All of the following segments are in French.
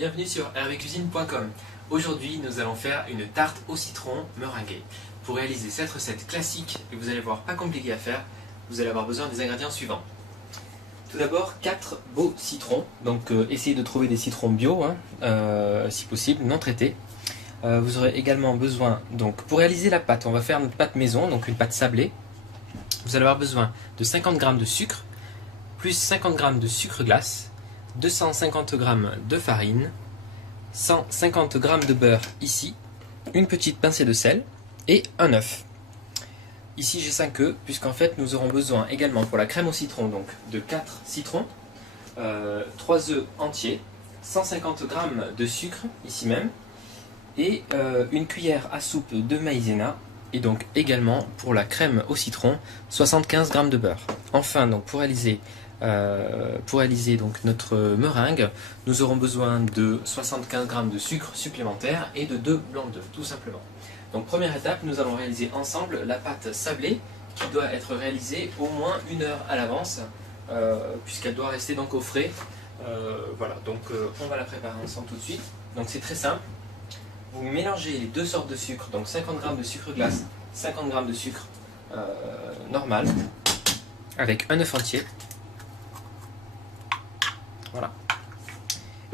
bienvenue sur hervécuisine.com. Aujourd'hui nous allons faire une tarte au citron meringuée. Pour réaliser cette recette classique, et vous allez voir pas compliqué à faire, vous allez avoir besoin des ingrédients suivants. Tout d'abord 4 beaux citrons, donc essayez de trouver des citrons bio, si possible, non traités. Vous aurez également besoin, donc pour réaliser la pâte, on va faire notre pâte maison, donc une pâte sablée. Vous allez avoir besoin de 50 g de sucre, plus 50 g de sucre glace, 250 g de farine, 150 g de beurre ici, une petite pincée de sel et un œuf. Ici j'ai 5 œufs, puisqu'en fait nous aurons besoin également pour la crème au citron donc de 4 citrons, 3 œufs entiers, 150 g de sucre ici même, et une cuillère à soupe de maïzena, et donc également pour la crème au citron 75 g de beurre. Enfin donc pour réaliser donc notre meringue, nous aurons besoin de 75 g de sucre supplémentaire et de 2 blancs d'œufs, tout simplement. Donc première étape, nous allons réaliser ensemble la pâte sablée qui doit être réalisée au moins 1 heure à l'avance, puisqu'elle doit rester donc au frais. Voilà, donc on va la préparer ensemble tout de suite. Donc c'est très simple. Vous mélangez les deux sortes de sucre, donc 50 g de sucre glace, 50 g de sucre normal, avec un œuf entier. Voilà.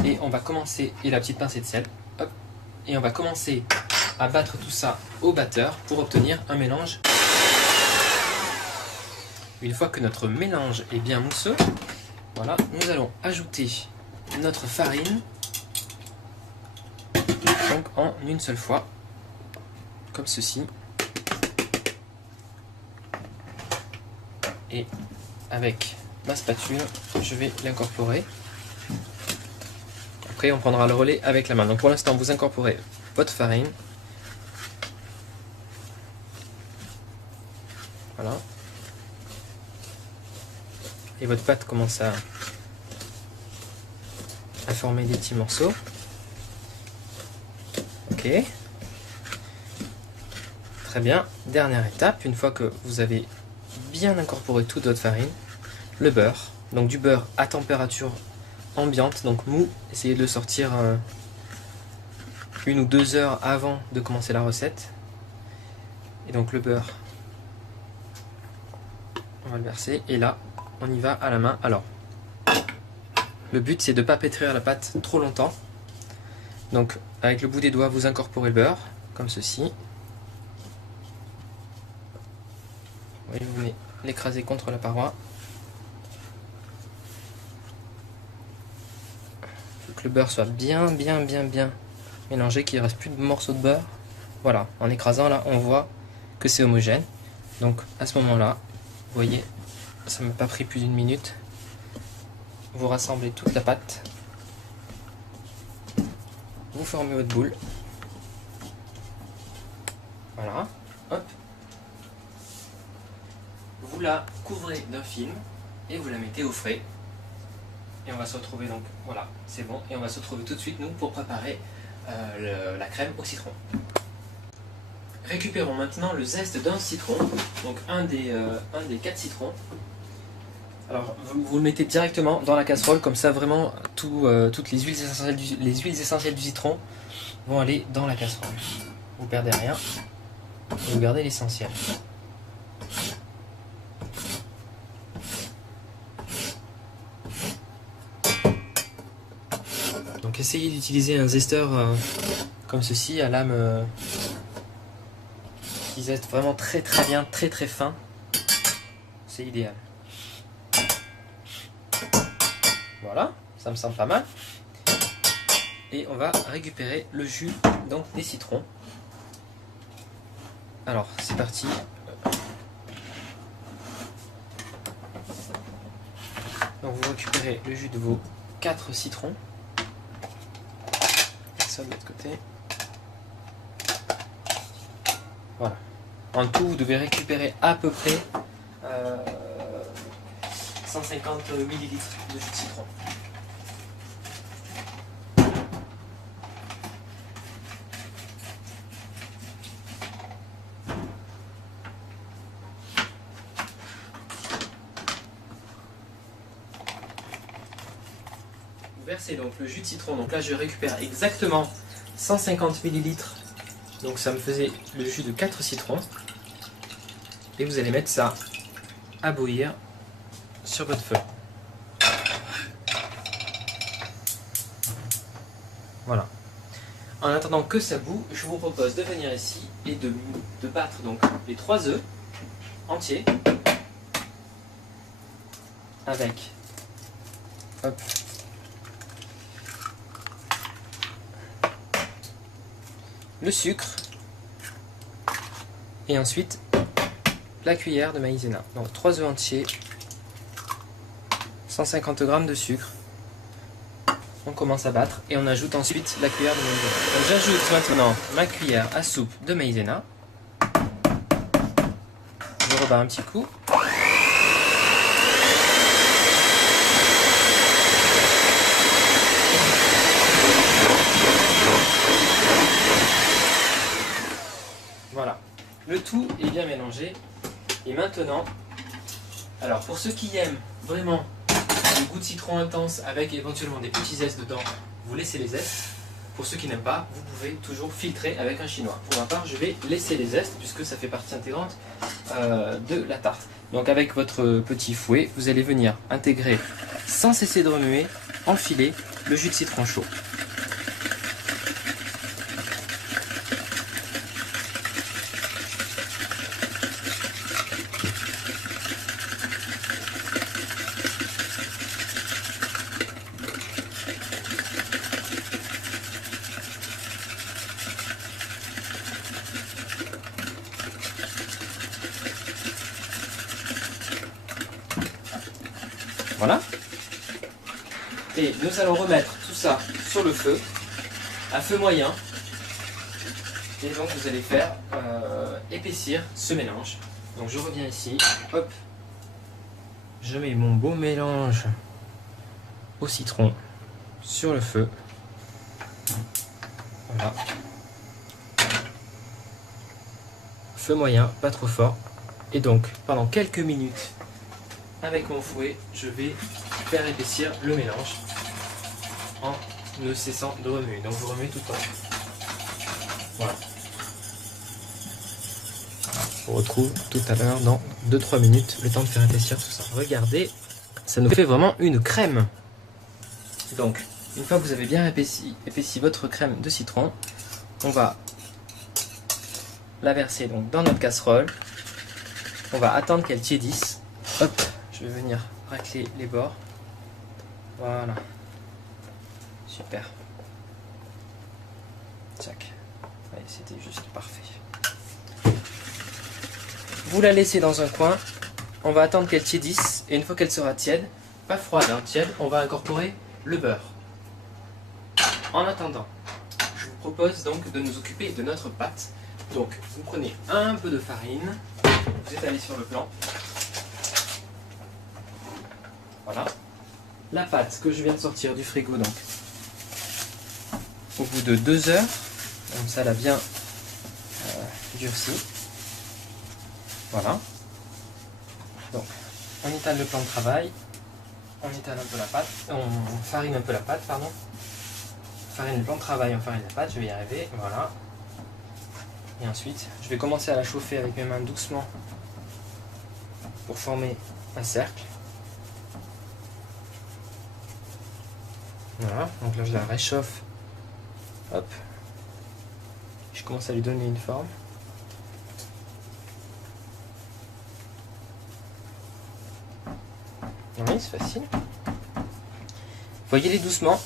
Et on va commencer, et la petite pincée de sel, hop, et on va commencer à battre tout ça au batteur pour obtenir un mélange. Une fois que notre mélange est bien mousseux, voilà, nous allons ajouter notre farine, donc en une seule fois, comme ceci. Et avec ma spatule, je vais l'incorporer. Après, on prendra le relais avec la main. Donc pour l'instant, vous incorporez votre farine. Voilà. Et votre pâte commence à former des petits morceaux. Ok. Très bien. Dernière étape, une fois que vous avez bien incorporé toute votre farine, le beurre. Donc du beurre à température ambiante, donc mou. Essayez de le sortir 1 ou 2 heures avant de commencer la recette. Et donc le beurre, on va le verser, et là on y va à la main. Alors le but c'est de ne pas pétrir la pâte trop longtemps, donc avec le bout des doigts vous incorporez le beurre comme ceci. Vous venez l'écraser contre la paroi. Il faut que le beurre soit bien mélangé, qu'il ne reste plus de morceaux de beurre. Voilà, en écrasant là on voit que c'est homogène. Donc à ce moment là, vous voyez, ça ne m'a pas pris plus d'1 minute. Vous rassemblez toute la pâte, vous formez votre boule. Voilà, hop. Vous la couvrez d'un film et vous la mettez au frais. Et on va se retrouver donc, voilà, c'est bon. Et on va se retrouver tout de suite nous pour préparer la crème au citron. Récupérons maintenant le zeste d'un citron, donc un des 4 citrons. Alors vous le mettez directement dans la casserole, comme ça vraiment toutes les huiles essentielles du citron vont aller dans la casserole. Vous perdez rien et vous gardez l'essentiel. Donc essayez d'utiliser un zesteur comme ceci, à lame qui zeste vraiment très bien, très fin. C'est idéal. Voilà, ça me semble pas mal. Et on va récupérer le jus donc des citrons. Alors c'est parti. Donc vous récupérez le jus de vos 4 citrons. Ça de l'autre côté. Voilà. En tout, vous devez récupérer à peu près 150 ml de jus de citron. versez donc le jus de citron. Donc là, je récupère exactement 150 ml. Donc ça me faisait le jus de 4 citrons. Et vous allez mettre ça à bouillir sur votre feu. Voilà. En attendant que ça bout, je vous propose de venir ici et de battre donc les 3 œufs entiers avec hop, le sucre et ensuite la cuillère de maïzena. Donc 3 œufs entiers, 150 g de sucre. On commence à battre et on ajoute ensuite la cuillère de maïzena. Donc j'ajoute maintenant ma cuillère à soupe de maïzena. Je rebats un petit coup. Voilà, le tout est bien mélangé. Et maintenant, alors pour ceux qui aiment vraiment le goût de citron intense avec éventuellement des petits zestes dedans, vous laissez les zestes. Pour ceux qui n'aiment pas, vous pouvez toujours filtrer avec un chinois. Pour ma part, je vais laisser les zestes puisque ça fait partie intégrante de la tarte. Donc avec votre petit fouet, vous allez venir intégrer, sans cesser de remuer, enfiler le jus de citron chaud. Voilà. Et nous allons remettre tout ça sur le feu, à feu moyen. Et donc vous allez faire épaissir ce mélange. Donc je reviens ici, hop. Je mets mon beau mélange au citron sur le feu. Voilà. Feu moyen, pas trop fort. Et donc pendant quelques minutes, avec mon fouet, je vais faire épaissir le mélange en ne cessant de remuer. Donc je remue tout le temps. Voilà. On retrouve tout à l'heure dans 2-3 minutes le temps de faire épaissir tout ça. Regardez, ça nous fait vraiment une crème. Donc, une fois que vous avez bien épaissi votre crème de citron, on va la verser donc dans notre casserole. On va attendre qu'elle tiédisse. Hop. Je vais venir racler les bords. Voilà. Super. Tac. Allez, c'était juste parfait. Vous la laissez dans un coin. On va attendre qu'elle tiédisse. Et une fois qu'elle sera tiède, pas froide, hein, tiède, on va incorporer le beurre. En attendant, je vous propose donc de nous occuper de notre pâte. Donc, vous prenez un peu de farine. Vous étalez sur le plan. Voilà, la pâte que je viens de sortir du frigo donc au bout de 2 heures, comme ça elle a bien durci. Voilà, donc on étale le plan de travail, on étale un peu la pâte, on farine un peu la pâte, pardon. Farine le plan de travail, on farine la pâte, je vais y arriver, voilà. Et ensuite, je vais commencer à la chauffer avec mes mains doucement pour former un cercle. Voilà, donc là je la réchauffe. Hop. Je commence à lui donner une forme. Oui, c'est facile. Voyez-les doucement.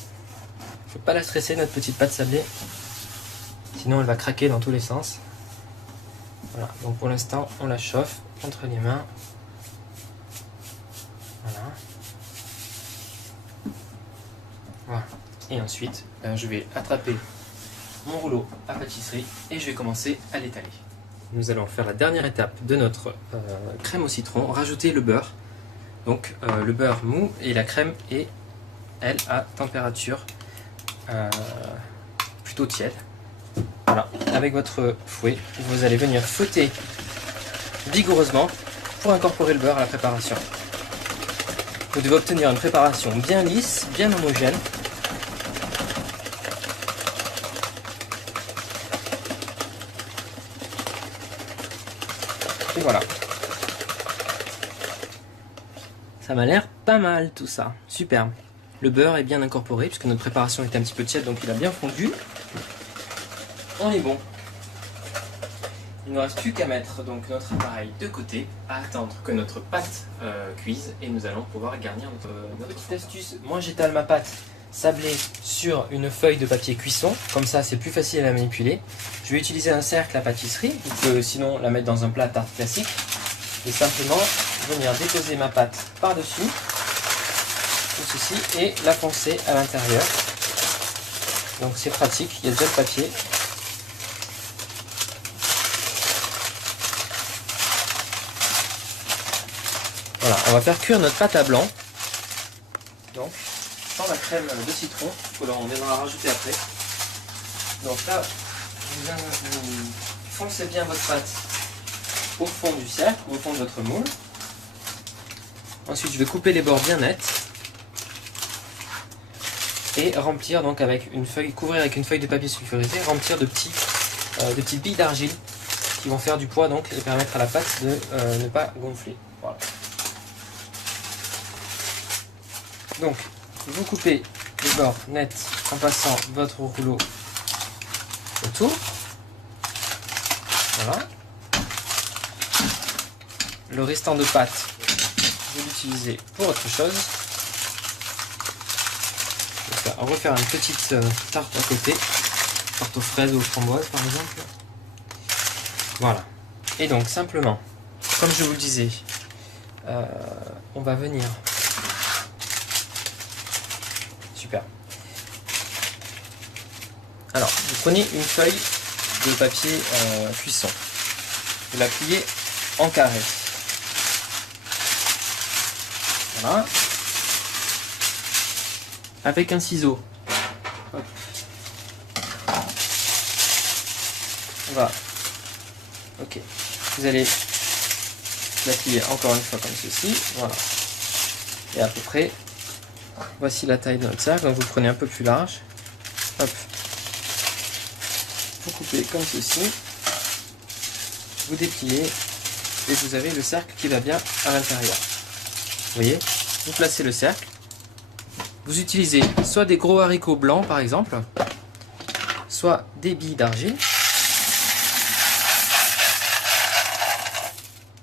Faut pas la stresser, notre petite pâte sablée. Sinon elle va craquer dans tous les sens. Voilà, donc pour l'instant on la chauffe entre les mains. Voilà. Voilà. Et ensuite, je vais attraper mon rouleau à pâtisserie et je vais commencer à l'étaler. Nous allons faire la dernière étape de notre crème au citron, rajouter le beurre. Donc le beurre mou et la crème est, elle, à température plutôt tiède. Voilà, avec votre fouet, vous allez venir fouetter vigoureusement pour incorporer le beurre à la préparation. Vous devez obtenir une préparation bien lisse, bien homogène, Et voilà. Ça m'a l'air pas mal tout ça. Superbe. Le beurre est bien incorporé puisque notre préparation était un petit peu tiède, donc il a bien fondu. On est bon. Il ne nous reste plus qu'à mettre donc notre appareil de côté, à attendre que notre pâte cuise et nous allons pouvoir garnir notre petite astuce. Moi j'étale ma pâte sablée sur une feuille de papier cuisson, comme ça c'est plus facile à la manipuler. Je vais utiliser un cercle à pâtisserie, vous pouvez sinon la mettre dans un plat à tarte classique et simplement venir déposer ma pâte par-dessus, comme ceci, et la poncer à l'intérieur. Donc c'est pratique, il y a déjà le papier. Voilà, on va faire cuire notre pâte à blanc. Donc, sans la crème de citron, on viendra rajouter après. Donc là, vous foncez bien votre pâte au fond du cercle, ou au fond de votre moule. Ensuite, je vais couper les bords bien nets. Et remplir donc avec une feuille, couvrir avec une feuille de papier sulfurisé, remplir de petites billes d'argile qui vont faire du poids donc et permettre à la pâte de ne pas gonfler. Voilà. Donc, vous coupez les bords nets en passant votre rouleau autour. Voilà. Le restant de pâte, vous l'utilisez pour autre chose. Je vais refaire une petite tarte à côté. Tarte aux fraises ou aux framboises par exemple. Voilà. Et donc, simplement, comme je vous le disais, on va venir... Super. Alors, vous prenez une feuille de papier cuisson. Vous la pliez en carré. Voilà. Avec un ciseau. Hop. On va. Ok. Vous allez la plier encore une fois comme ceci. Voilà. Et à peu près. Voici la taille de notre cercle, donc vous prenez un peu plus large. Hop. Vous coupez comme ceci. Vous dépliez et vous avez le cercle qui va bien à l'intérieur. Vous voyez, vous placez le cercle. Vous utilisez soit des gros haricots blancs par exemple, soit des billes d'argile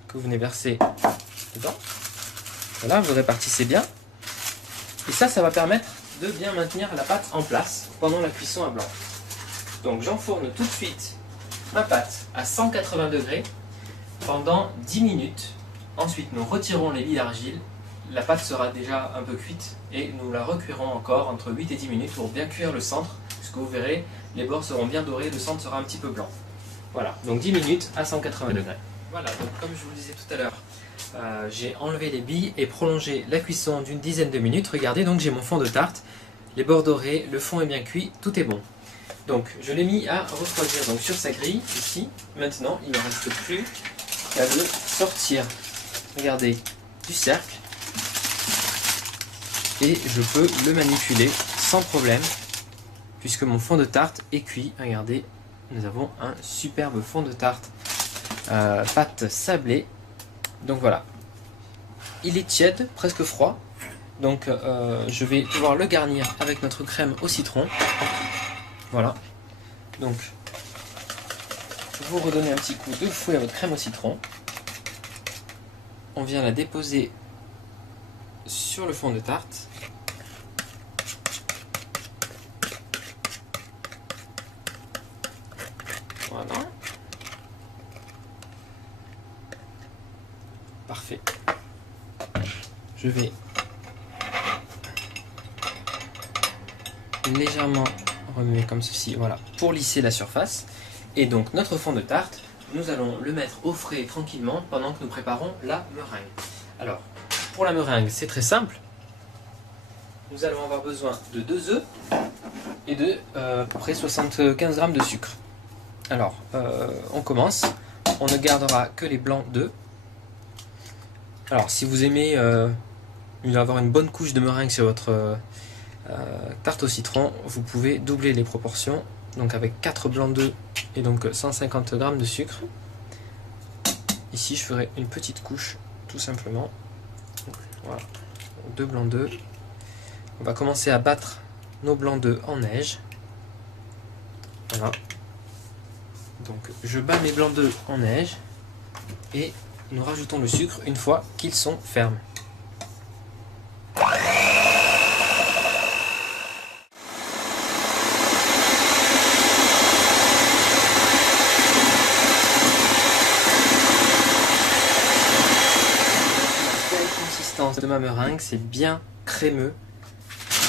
que vous venez verser dedans. Voilà, vous répartissez bien. Et ça va permettre de bien maintenir la pâte en place pendant la cuisson à blanc. Donc j'enfourne tout de suite ma pâte à 180 degrés pendant 10 minutes. Ensuite nous retirons les billes d'argile. La pâte sera déjà un peu cuite et nous la recuirons encore entre 8 et 10 minutes pour bien cuire le centre. Puisque vous verrez, les bords seront bien dorés, le centre sera un petit peu blanc. Voilà, donc 10 minutes à 180 degrés. Voilà, donc comme je vous le disais tout à l'heure, j'ai enlevé les billes et prolongé la cuisson d'une dizaine de minutes. Regardez, donc j'ai mon fond de tarte, les bords dorés, le fond est bien cuit, tout est bon. Donc je l'ai mis à refroidir donc, sur sa grille, ici. Maintenant, il ne reste plus qu'à le sortir, regardez, du cercle. Et je peux le manipuler sans problème, puisque mon fond de tarte est cuit. Regardez, nous avons un superbe fond de tarte, pâte sablée. Donc voilà, il est tiède, presque froid, donc je vais pouvoir le garnir avec notre crème au citron. Voilà, donc vous redonnez un petit coup de fouet à votre crème au citron. On vient la déposer sur le fond de tarte. Voilà. Parfait. Je vais légèrement remuer comme ceci, voilà, pour lisser la surface. Et donc notre fond de tarte, nous allons le mettre au frais tranquillement pendant que nous préparons la meringue. Alors, pour la meringue, c'est très simple. Nous allons avoir besoin de 2 œufs et de à peu près 75 g de sucre. Alors, on commence. On ne gardera que les blancs d'œufs. Alors, si vous aimez avoir une bonne couche de meringue sur votre tarte au citron, vous pouvez doubler les proportions. Donc avec 4 blancs d'œufs et donc 150 g de sucre. ici je ferai une petite couche tout simplement. Voilà, 2 blancs d'œufs. On va commencer à battre nos blancs d'œufs en neige. Voilà. Donc je bats mes blancs d'œufs en neige et nous rajoutons le sucre une fois qu'ils sont fermes. La consistance de ma meringue, c'est bien crémeux.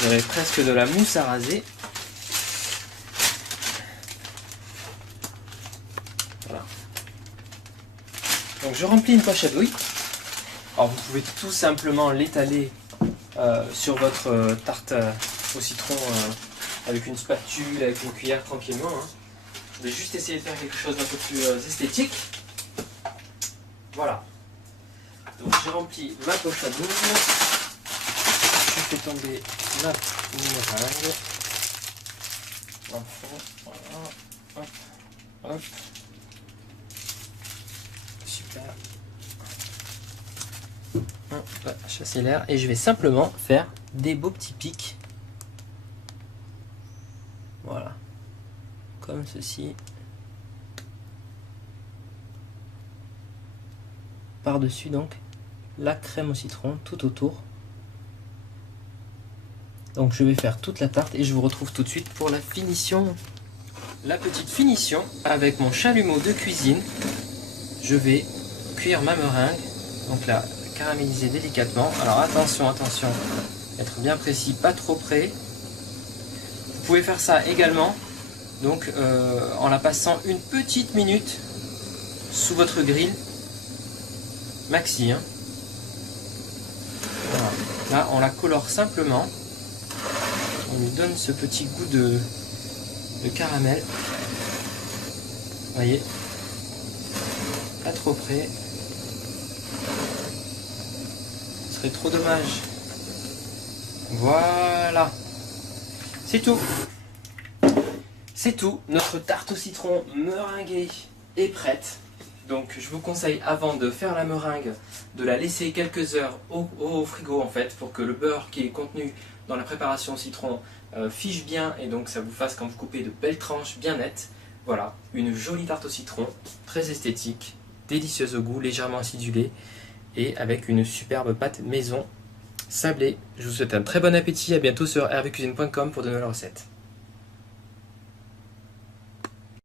Vous avez presque de la mousse à raser. Voilà. Donc je remplis une poche à douille. Alors vous pouvez tout simplement l'étaler sur votre tarte au citron avec une spatule, avec une cuillère tranquillement. Hein. Je vais juste essayer de faire quelque chose d'un peu plus esthétique. Voilà. Donc j'ai rempli ma poche à douille. Je fais tomber ma meringue. Voilà. Hop, hop. Super. On va chasser l'air et je vais simplement faire des beaux petits pics. Voilà. Comme ceci. Par-dessus donc la crème au citron tout autour. Donc je vais faire toute la tarte et je vous retrouve tout de suite pour la finition. La petite finition avec mon chalumeau de cuisine. Je vais cuire ma meringue, donc la caraméliser délicatement. Alors attention, attention, être bien précis, pas trop près. Vous pouvez faire ça également, donc en la passant une petite minute sous votre grille maxi. Hein. Voilà. Là, on la colore simplement. On lui donne ce petit goût de caramel. Vous voyez, pas trop près. Ce serait trop dommage. Voilà. C'est tout. C'est tout. Notre tarte au citron meringuée est prête. Donc je vous conseille, avant de faire la meringue, de la laisser quelques heures au frigo en fait, pour que le beurre qui est contenu dans la préparation au citron fiche bien et donc ça vous fasse, quand vous coupez, de belles tranches bien nettes. Voilà, une jolie tarte au citron, très esthétique, délicieuse au goût, légèrement acidulée et avec une superbe pâte maison sablée. Je vous souhaite un très bon appétit, à bientôt sur hervécuisine.com pour de nouvelles recettes.